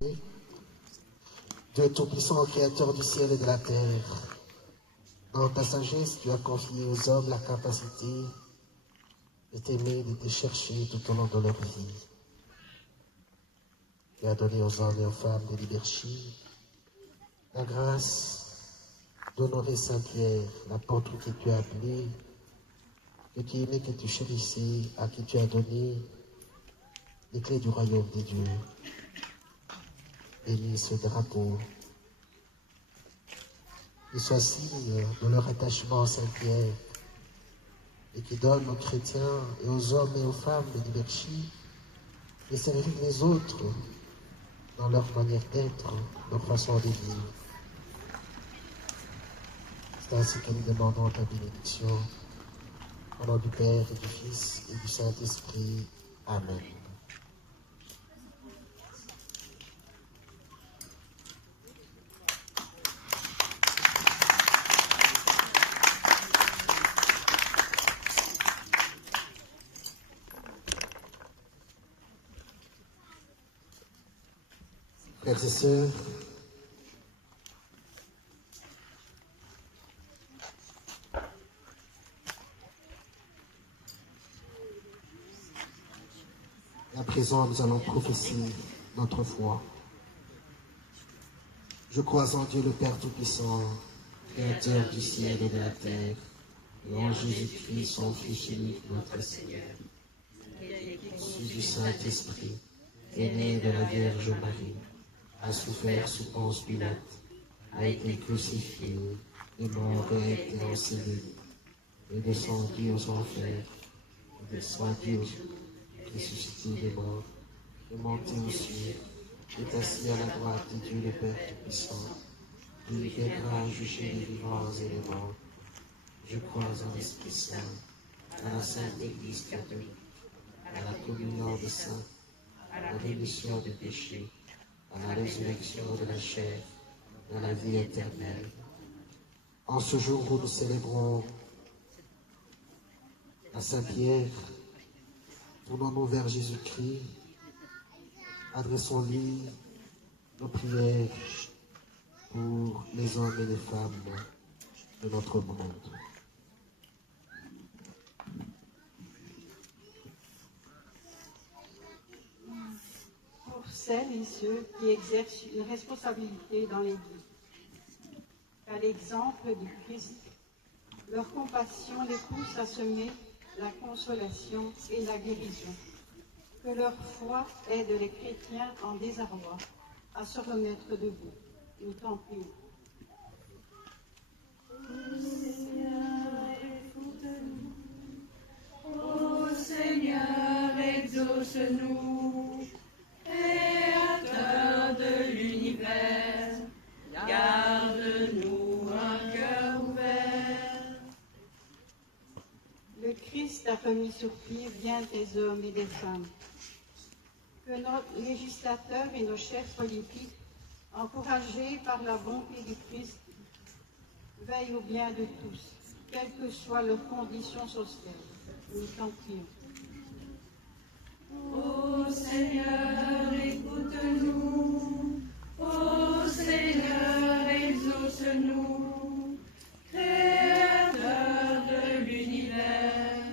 Dieu Tout-Puissant, Créateur du ciel et de la terre, dans ta sagesse, tu as confié aux hommes la capacité de t'aimer, de te chercher tout au long de leur vie. Tu as donné aux hommes et aux femmes de leadership la grâce d'honorer Saint-Pierre, l'apôtre que tu as appelé, que tu aimais, que tu chérissais, à qui tu as donné les clés du royaume de Dieu. Bénis ce drapeau, qui soit signe de leur attachement à Saint-Pierre, et qui donne aux chrétiens et aux hommes et aux femmes de leadership de servir les autres dans leur manière d'être, leur façon de vivre. C'est ainsi que nous demandons ta bénédiction, au nom du Père et du Fils et du Saint-Esprit. Amen. Frères et sœurs, à présent nous allons professer notre foi. Je crois en Dieu le Père Tout-Puissant, Créateur du ciel et de la terre, et en Jésus-Christ, son Fils unique, notre Seigneur, issu du Saint-Esprit, est né de la Vierge Marie, a souffert sous Ponce Pilate, a été crucifié, est mort et a été enseveli, est descendu aux enfers, est descendu ressuscité des morts, est monté aux cieux, est assis à la droite de Dieu le Père Tout-Puissant. Il viendra juger les vivants et les morts. Je crois en l'Esprit Saint, à la Sainte Église catholique, à la communion des saints, à la rémission des péchés, à la résurrection de la chair, à la vie éternelle. En ce jour où nous célébrons à Saint-Pierre, tournons-nous vers Jésus-Christ, adressons-lui nos prières pour les hommes et les femmes de notre monde. Pour celles et ceux qui exercent une responsabilité dans l'Église, qu'à l'exemple du Christ, leur compassion les pousse à semer la consolation et la guérison, que leur foi aide les chrétiens en désarroi à se remettre debout. Nous t'en prions. Ô Seigneur, exauce-nous, Créateur de l'univers, garde-nous un cœur ouvert. Le Christ a remis sur pied bien des hommes et des femmes. Que nos législateurs et nos chefs politiques, encouragés par la bonté du Christ, veillent au bien de tous, quelles que soient leurs conditions sociales. Nous t'en prions. Ô Seigneur, écoute-nous, ô Seigneur, exauce-nous, Créateur de l'univers,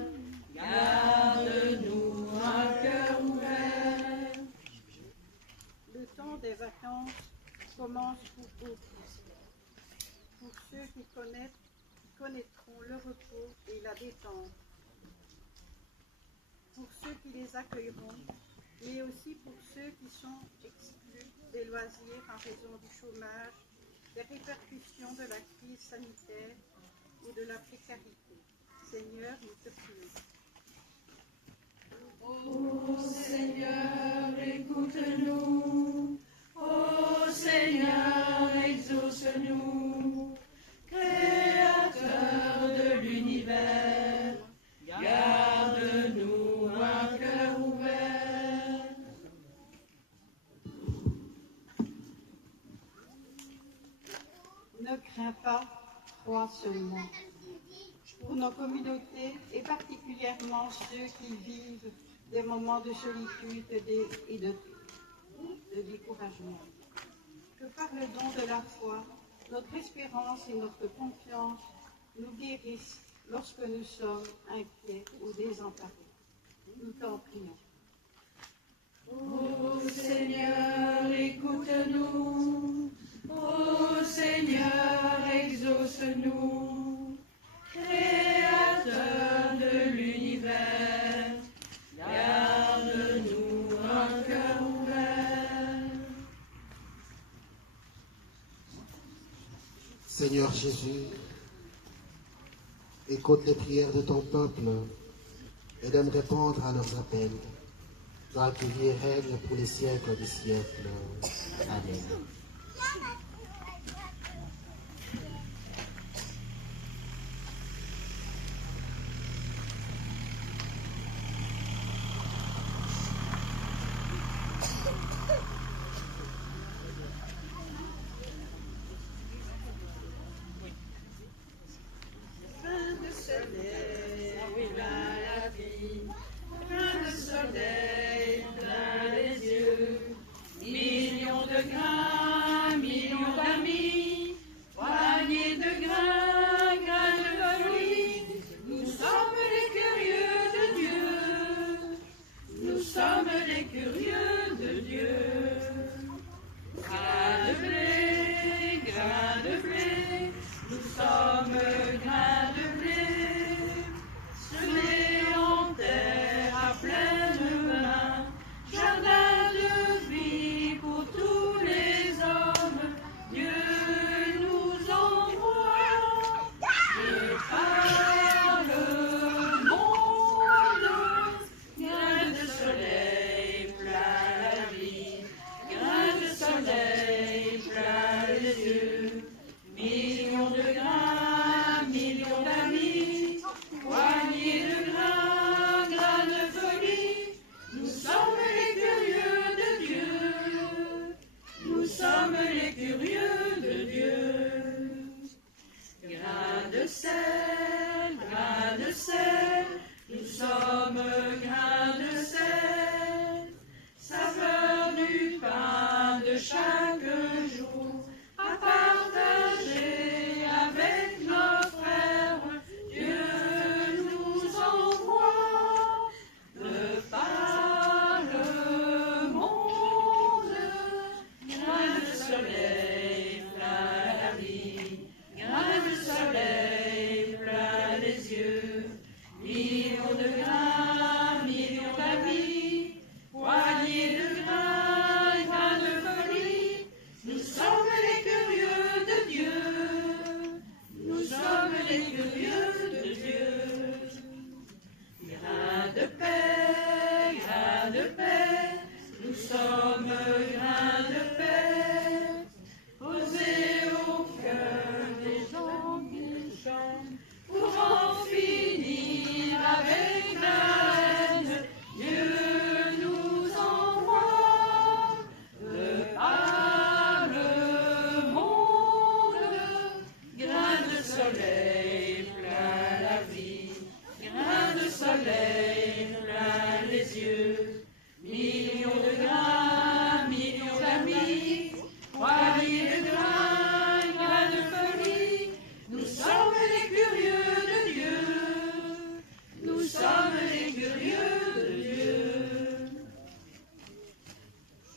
garde-nous un cœur ouvert. Le temps des vacances commence pour beaucoup. Pour ceux qui connaîtront le repos et la détente. Pour ceux qui les accueilleront, mais aussi pour ceux qui sont exclus des loisirs en raison du chômage, des répercussions de la crise sanitaire ou de la précarité. Seigneur, nous te prions. Ô Seigneur, écoute-nous, ô Seigneur, exauce-nous, Créateur de l'univers, garde-nous un cœur ouvert. Ne crains pas, crois seulement. Pour nos communautés et particulièrement ceux qui vivent des moments de solitude et de de découragement. Que par le don de la foi, notre espérance et notre confiance nous guérissent lorsque nous sommes inquiets ou désemparés. Nous t'en prions. Ô Seigneur, écoute-nous. Ô Seigneur, exauce-nous. Créateur de l'univers, garde-nous un cœur ouvert. Seigneur Jésus, écoute les prières de ton peuple et donne répondre à leurs appels. Toi qui vis et règnes pour les siècles des siècles. Amen.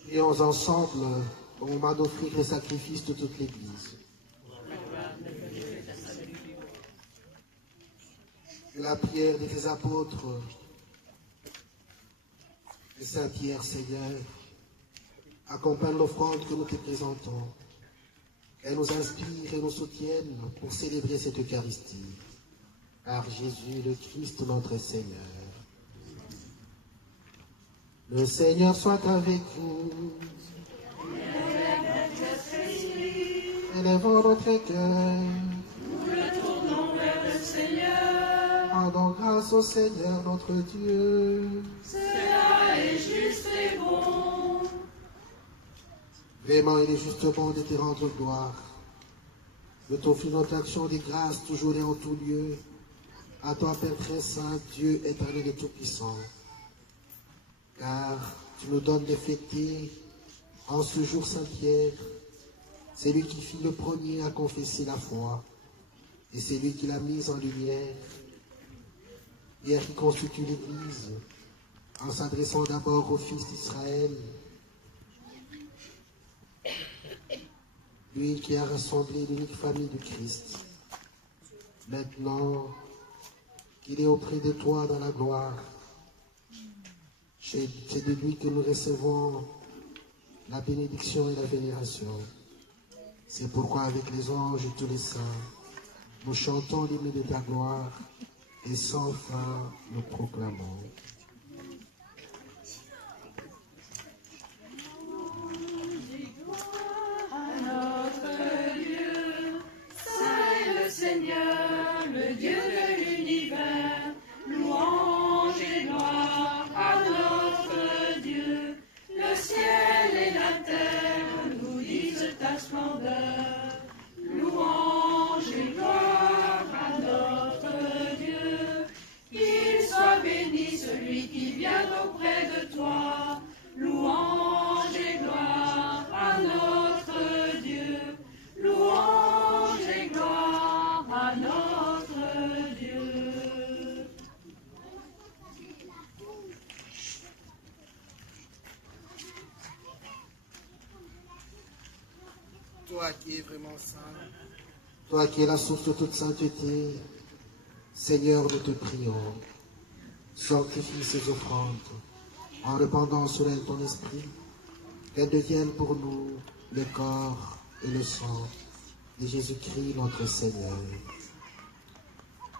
Prions ensemble au moment d'offrir le sacrifice de toute l'Église. Que la prière de tes apôtres, de Saint Pierre, Seigneur, accompagne l'offrande que nous te présentons. Qu'elle nous inspire et nous soutienne pour célébrer cette Eucharistie. Par Jésus le Christ, notre Seigneur. Le Seigneur soit avec vous. Élevons notre cœur. Nous le tournons vers le Seigneur. Rendons grâce au Seigneur notre Dieu. Cela est juste et bon. Vraiment, il est juste bon de te rendre gloire. De t'offrir notre action de grâce toujours et en tout lieu. À toi, Père très saint, Dieu éternel et tout-puissant. Car tu nous donnes de fêter En ce jour, Saint-Pierre, c'est lui qui fut le premier à confesser la foi, et c'est lui qui l'a mise en lumière. Pierre qui constitue l'Église, en s'adressant d'abord aux fils d'Israël, lui qui a rassemblé l'unique famille du Christ. Maintenant qu'il est auprès de toi dans la gloire, c'est de lui que nous recevons la bénédiction et la vénération. C'est pourquoi avec les anges et tous les saints, nous chantons l'hymne de ta gloire et sans fin nous proclamons. Seigneur, le Dieu de l'univers, louange et gloire à notre Dieu. Le ciel et la terre nous disent ta splendeur. Louange et gloire à notre Dieu. Qu'il soit béni celui qui vient auprès de toi. Louange et gloire à notre Dieu. Louange et gloire à notre Dieu. Toi qui es vraiment saint, toi qui es la source de toute sainteté, Seigneur, nous te prions, sanctifie ces offrandes, en répandant sur elles ton esprit, qu'elles deviennent pour nous le corps et le sang de Jésus-Christ notre Seigneur.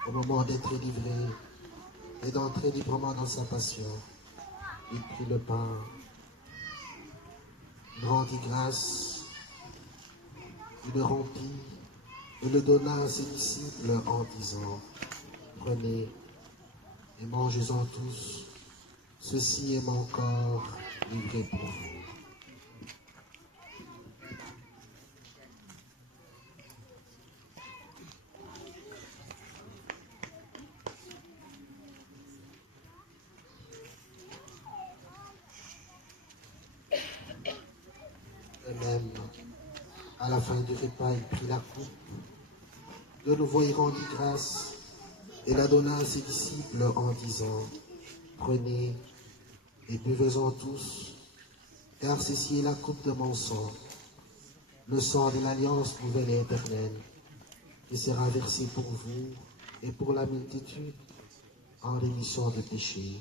Au moment d'être livré et d'entrer librement dans sa passion, il prit le pain, il rendit grâce, il le rompit et le donna à ses disciples en disant, prenez et mangez-en tous, ceci est mon corps livré pour vous. De même, à la fin du repas, il prit la coupe. De nouveau, il rendit grâce et la donna à ses disciples en disant, prenez et buvez-en tous, car ceci est la coupe de mon sang, le sang de l'alliance nouvelle et éternelle, qui sera versé pour vous et pour la multitude en rémission de péchés.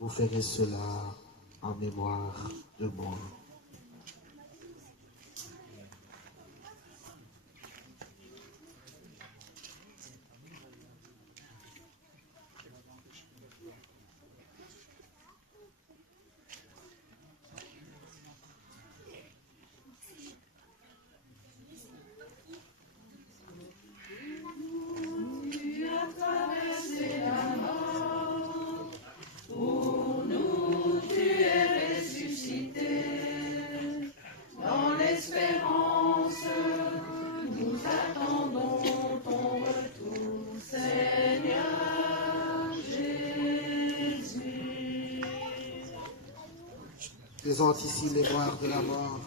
Vous ferez cela en mémoire de moi. Faisant ici mémoire de la mort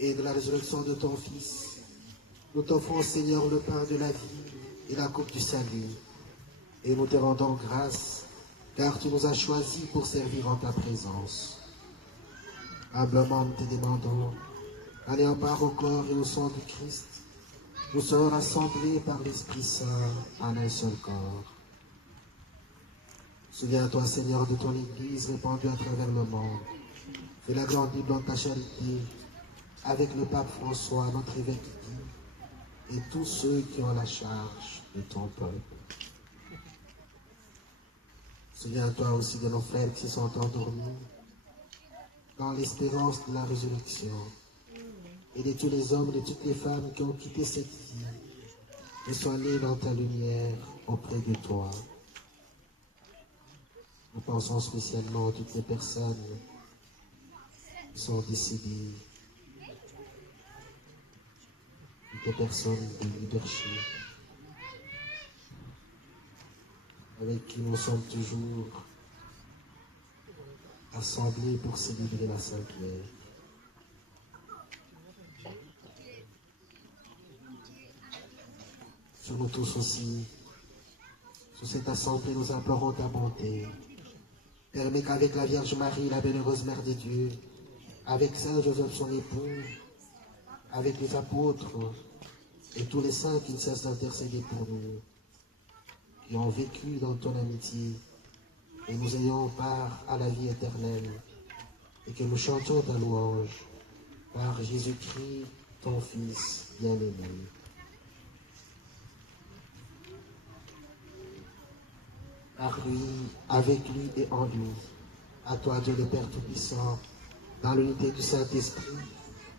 et de la résurrection de ton Fils, nous t'offrons, Seigneur, le pain de la vie et la coupe du salut, et nous te rendons grâce, car tu nous as choisis pour servir en ta présence. Humblement, nous te demandons, en ayant part au corps et au sang du Christ, nous serons rassemblés par l'Esprit Saint en un seul corps. Souviens-toi, Seigneur, de ton Église répandue à travers le monde. Fais-la grandir dans ta charité, avec le pape François, notre évêque, et tous ceux qui ont la charge de ton peuple. Souviens-toi aussi de nos frères qui se sont endormis dans l'espérance de la résurrection, et de tous les hommes et de toutes les femmes qui ont quitté cette vie et sont nés dans ta lumière auprès de toi. Nous pensons spécialement à toutes les personnes qui sont décédées, toutes les personnes de leadership, avec qui nous sommes toujours assemblés pour célébrer la Sainte Mère. nous tous aussi. Sous cette assemblée, nous implorons ta bonté. Permets qu'avec la Vierge Marie, la bienheureuse Mère de Dieu, avec Saint Joseph son époux, avec les apôtres et tous les saints qui ne cessent d'intercéder pour nous, qui ont vécu dans ton amitié, et nous ayons part à la vie éternelle, et que nous chantions ta louange par Jésus-Christ, ton Fils bien-aimé. Par lui, avec lui et en lui, à toi Dieu le Père Tout-Puissant, dans l'unité du Saint-Esprit,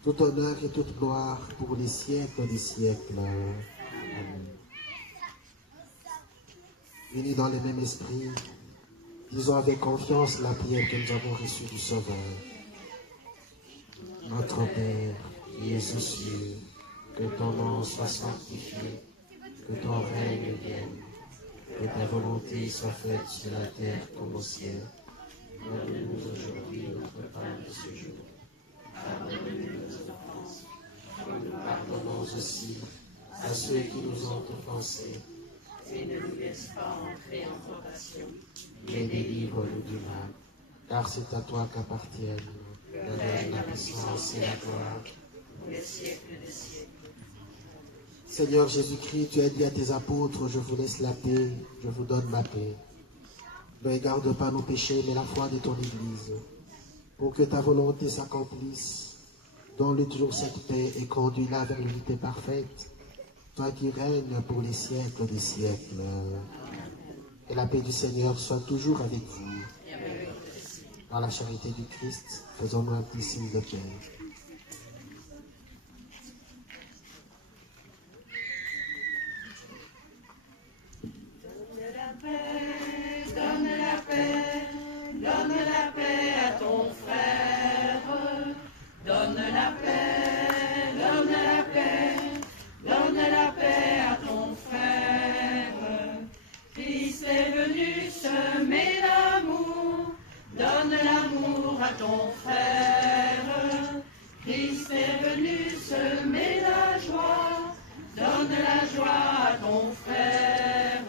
tout honneur et toute gloire pour les siècles des siècles. Amen. Unis dans le même esprit, disons avec confiance la prière que nous avons reçue du Sauveur. Notre Père, qui es aux cieux, que ton nom soit sanctifié, que ton règne vienne, que ta volonté soit faite sur la terre comme au ciel. Donne-nous aujourd'hui notre pain de ce jour. Pardonne-nous nos offenses, comme nous pardonnons aussi à ceux qui nous ont offensés. Et ne nous laisse pas entrer en tentation, mais délivre-nous du mal. Car c'est à toi qu'appartiennent le règne, la puissance et la gloire, pour les siècles des siècles. Seigneur Jésus-Christ, tu as dit à tes apôtres, je vous laisse la paix, je vous donne ma paix. Ne regarde pas nos péchés, mais la foi de ton Église, pour que ta volonté s'accomplisse. Donne-lui toujours cette paix et conduis-la vers l'unité parfaite, toi qui règnes pour les siècles des siècles. Et la paix du Seigneur soit toujours avec vous. Par la charité du Christ, faisons-nous un petit signe de paix. Donne la paix à ton frère. Donne la paix, donne la paix, donne la paix à ton frère. Christ est venu semer l'amour. Donne l'amour à ton frère. Christ est venu semer la joie. Donne la joie à ton frère.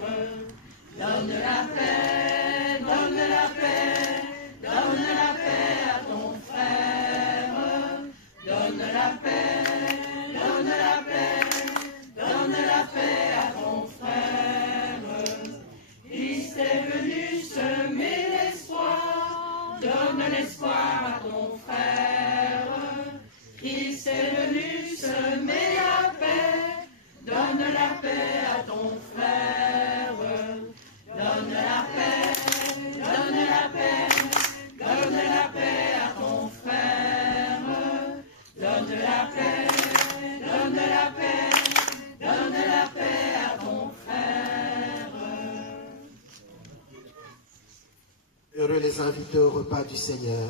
Donne la paix, donne la paix, donne la paix à ton frère. Donne la paix, donne la paix, donne la paix à ton frère. Christ est venu semer l'espoir. Donne l'espoir à ton frère. Christ est venu semer la paix. Donne la paix à ton frère. Donne la paix, donne la paix, donne la paix à ton frère. Donne la paix, donne la paix, donne la paix à ton frère. Heureux les invités au repas du Seigneur.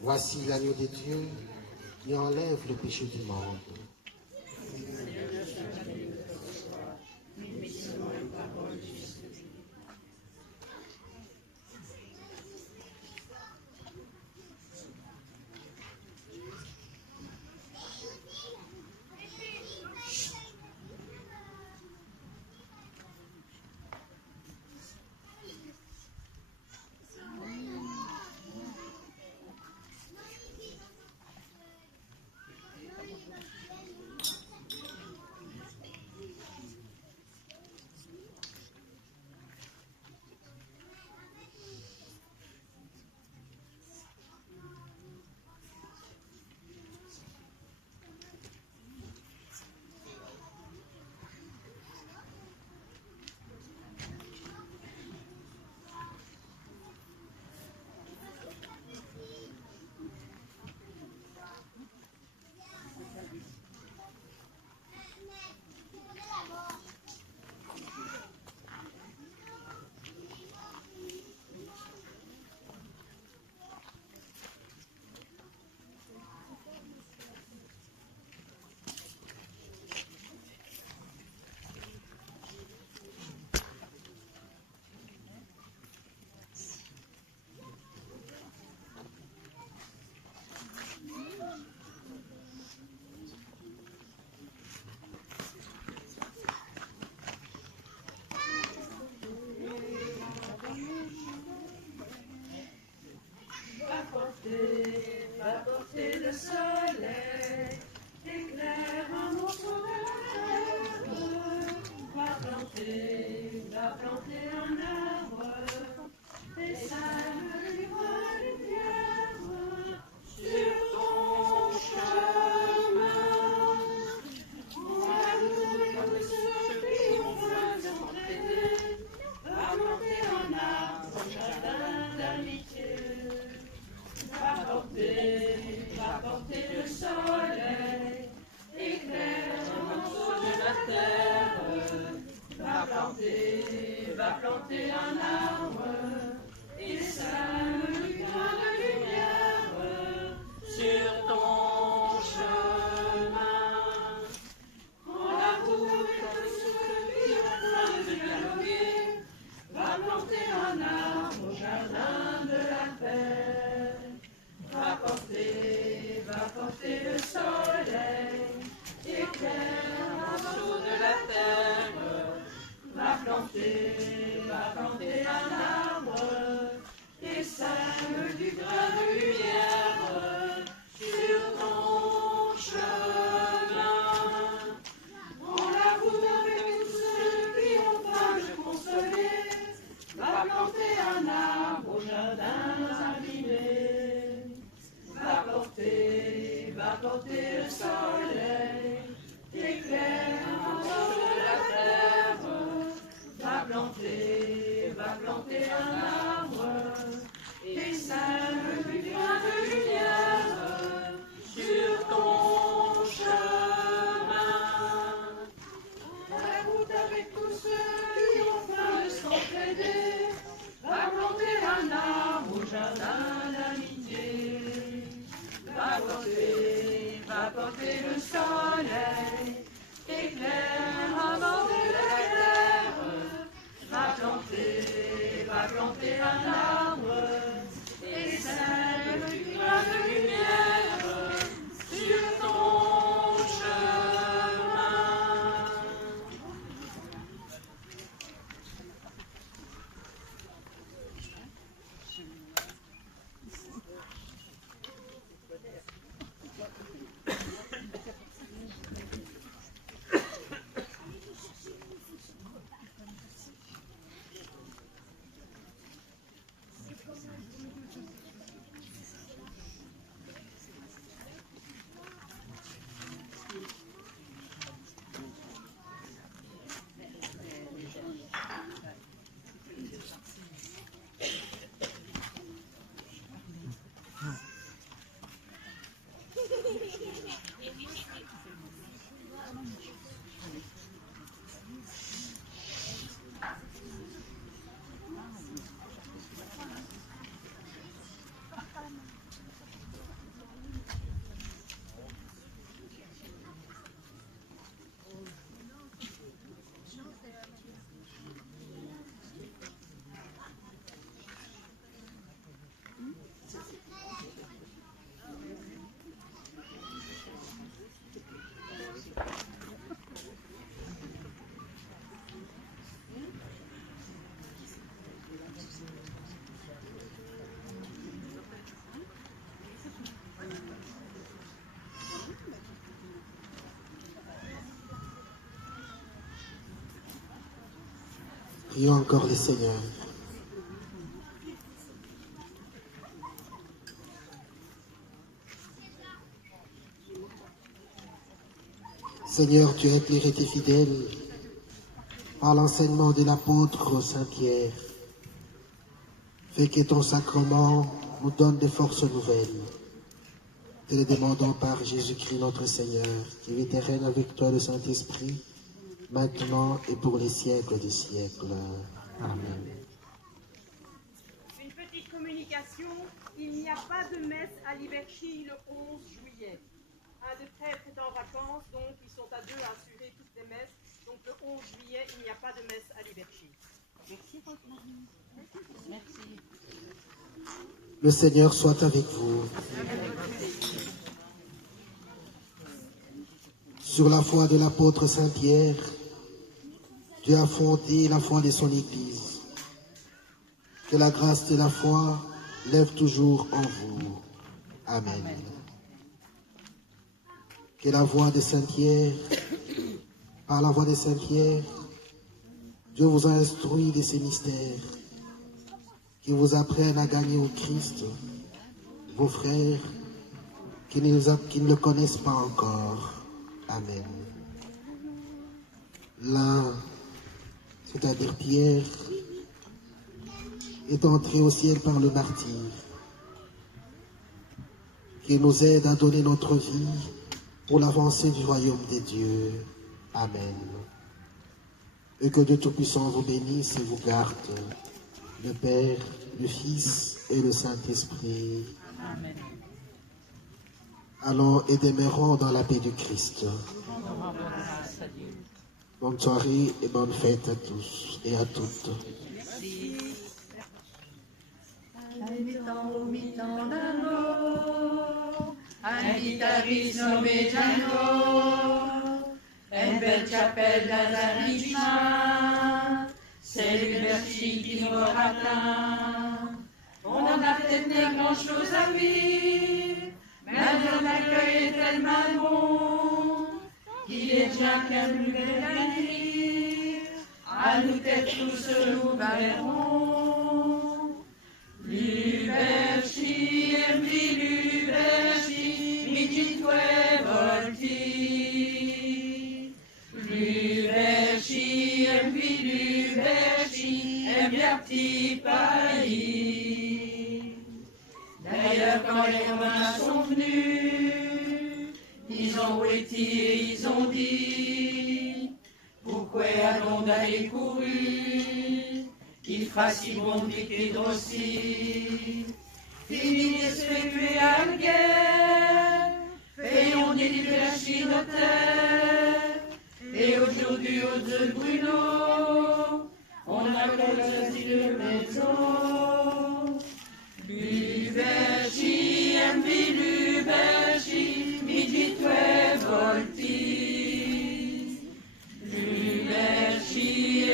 Voici l'agneau de Dieu qui enlève le péché du monde. planter un arbre et sème du grain de lumière sur ton chemin. Prends la roue avec tous ceux qui ont faim de dialoguer, va planter un arbre au jardin de la paix. Va porter le soleil, éclaire un jour de la terre. Va planter un arbre et sème du grain de lumière sur ton chemin. Prends la route avec tous ceux qui ont faim de consoler. Va planter un arbre au jardin abîmé. Va porter le soleil, éclaire un jour de la terre. Va planter un arbre et sème du grain de lumière sur ton chemin. Prends la route avec tous ceux qui ont faim de s'entraider. Va planter un arbre au jardin d'amitié. Va porter le soleil, éclaire un bord de la terre. Va planter un arbre et sème du grain de lumière sur ton chemin. Prions encore le Seigneur. Seigneur, tu as éclairé tes fidèles par l'enseignement de l'apôtre Saint-Pierre. Fais que ton sacrement nous donne des forces nouvelles. Te le demandons par Jésus-Christ notre Seigneur, qui vit et règne avec toi le Saint-Esprit, maintenant et pour les siècles des siècles. Amen. Une petite communication, il n'y a pas de messe à Liberchy le 11 juillet. Un de prêtre est en vacances, donc ils sont à deux à assurer toutes les messes. Donc le 11 juillet, il n'y a pas de messe à Liberchy. Merci. Le Seigneur soit avec vous. Sur la foi de l'apôtre Saint-Pierre, Dieu a fondé la foi de son Église. Que la grâce de la foi lève toujours en vous. Amen. Que la voix de Saint-Pierre, par la voix de Saint-Pierre, Dieu vous a instruit de ces mystères, qui vous apprennent à gagner au Christ, vos frères qui ne le connaissent pas encore. Amen. L'un, c'est-à-dire Pierre, est entré au ciel par le martyre, qui nous aide à donner notre vie pour l'avancée du royaume des dieux. Amen. et que Dieu Tout-Puissant vous bénisse et vous garde, le Père, le Fils et le Saint-Esprit. Amen. Allons et demeurons dans la paix du Christ. Bonne soirée et bonne fête à tous et à toutes. Merci. Habitant au mi-temps d'amour, un guitariste nommé Django, une belle chapelle dans un chemin, c'est l'université qui nous atteint. On a peut-être pas grand-chose à vivre, mais ton accueil est tellement bon, qu'il est déjà qu'un plus bel avenir, à nous peut-être tous nous verrons. Luberci, embi Luberci, miditue volti. Luberci, embi Luberci, bien petit pays. D'ailleurs, quand les Romains sont venus, ils ont ouéti et ils ont dit, pourquoi allons d'aller courir? Il fera si bon qu'il aussi. Fini d'espéculer à la guerre, payons des libertés de terre. Et aujourd'hui, aux deux Bruno, on a choisi de maison. Luberci, embi Luberci, miditue volti. Luberci,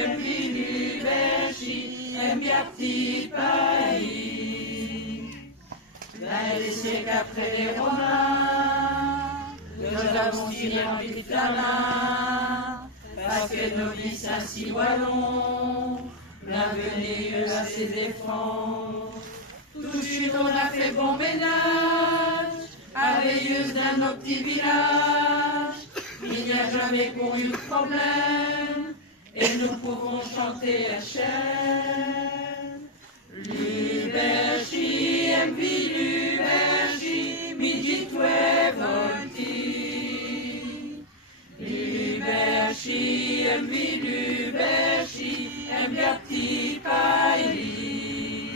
embi Luberci, bien petit pays. Ben, les siècles après les Romains, nous avons tiré en vite la main, parce que nos vies sont si wallons, l'avenir à ses défenses. Tout de suite on a fait bon ménage, à veilleuse d'un nos petits villages, il n'y a jamais eu de problème, et nous pouvons chanter à chaîne. Luberci, embi Luberci, miditue volti. Luberci, embi Luberci, bien petit pays.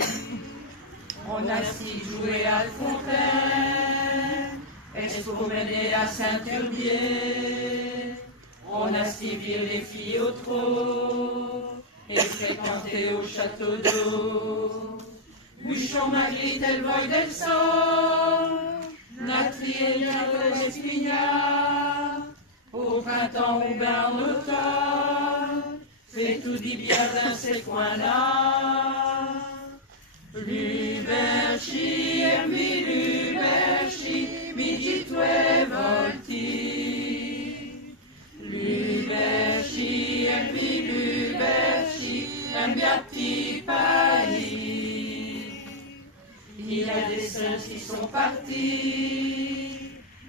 On a si joué à Fontaine, Escoumène à Saint-Urbier. On a ciblé les filles au trot et fréquenté au château d'eau. Bouchon, Magritte, elle voit del sol, Natrie, Nicolas, Espignard. Au printemps ou bien en automne, fait tout dit bien dans ces coins-là. Luberci, embi Luberci, miditue volti. Luberci, embi Luberci, bien petit pays. Il y a des seuls qui sont partis,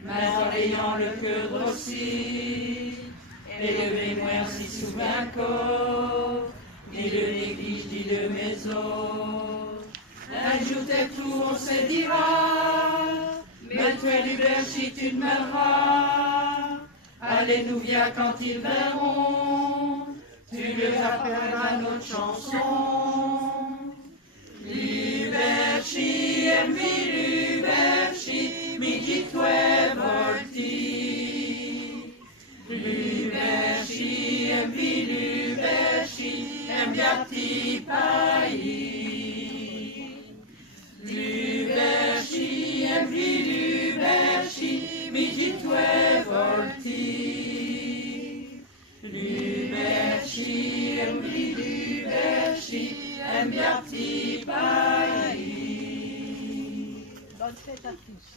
mais en ayant le cœur grossi, et le mémoire s'y souvient encore, ni de l'église, ni de maison. Un jour t'es tout, on se dira, mais tu es Luberci, tu demeureras. Allez, nous viens quand ils verront, tu leur rappelleras notre chanson. Luberci, embi Luberci, miditue volti. Luberci, embi Luberci, bien petit pays. Luberci, embi Luberci, miditue volti. Luberci, embi Luberci, bien petit pays. Bonne fête à tous.